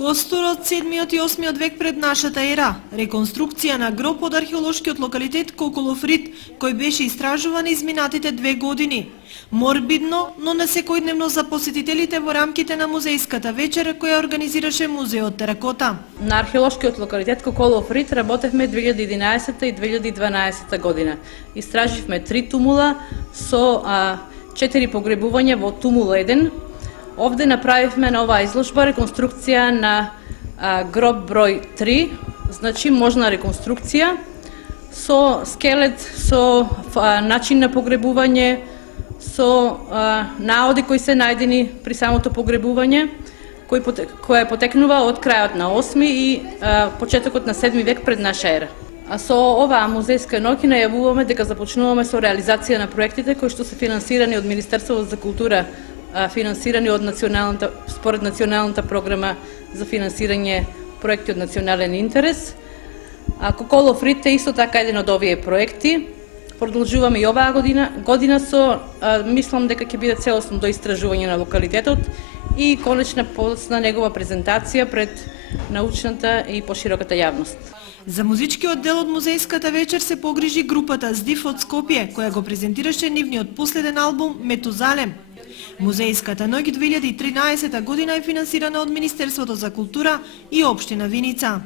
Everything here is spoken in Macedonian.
Костур од 7 и 8 век пред нашата ера, реконструкција на гроб од археолошкиот локалитет Коколов рид, кој беше истражуван изминатите 2 години. Морбидно, но не секојдневно за посетителите во рамките на музејската вечер која организираше Музеот Теракота. На археолошкиот локалитет Коколов рид работевме 2011 и 2012 година. Истраживме 3 тумула со 4 погребувања во тумул 1. Овде направивме на оваа изложба реконструкција на гроб број 3, значи можна реконструкција со скелет, со начин на погребување, со наоди кои се најдени при самото погребување, која потекнува од крајот на 8 и почетокот на 7 век пред наша ера. А со оваа музејска ноќ најавуваме дека започнуваме со реализација на проектите кои што се финансирани од Министерството за култура, финансирани од според националната програма за финансирање проекти од национален интерес. Коколов рид е исто така еден од овие проекти. Продолжуваме и оваа година со, мислам дека ќе биде целосно доистражување на локалитетот и конечна подоцна негова презентација пред научната и пошироката јавност. За музичкиот дел од музејската вечер се погрижи групата ЗДИФ од Скопје, која го презентираше нивниот последен албум Метузалем. Музејската ноќ 2013 година е финансирана од Министерството за култура и општина Виница.